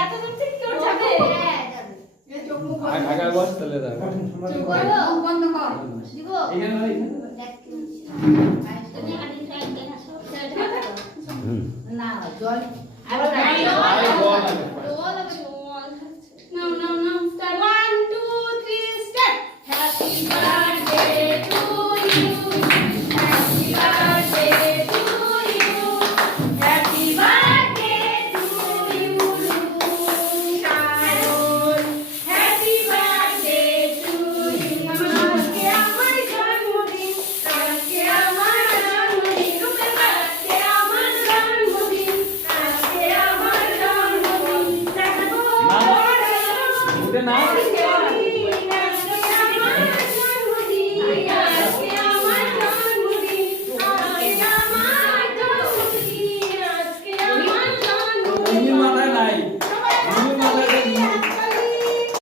এত দূর থেকে কেউ যাবে? হ্যাঁ যাবে। এই চোখ মুখ আগা বস তাহলে দাও। চুপ করো, বন্ধ কর। দিব। এখানে ভাই। তুমি হানি খাই দেন আসো। না জল আর আরে বল না।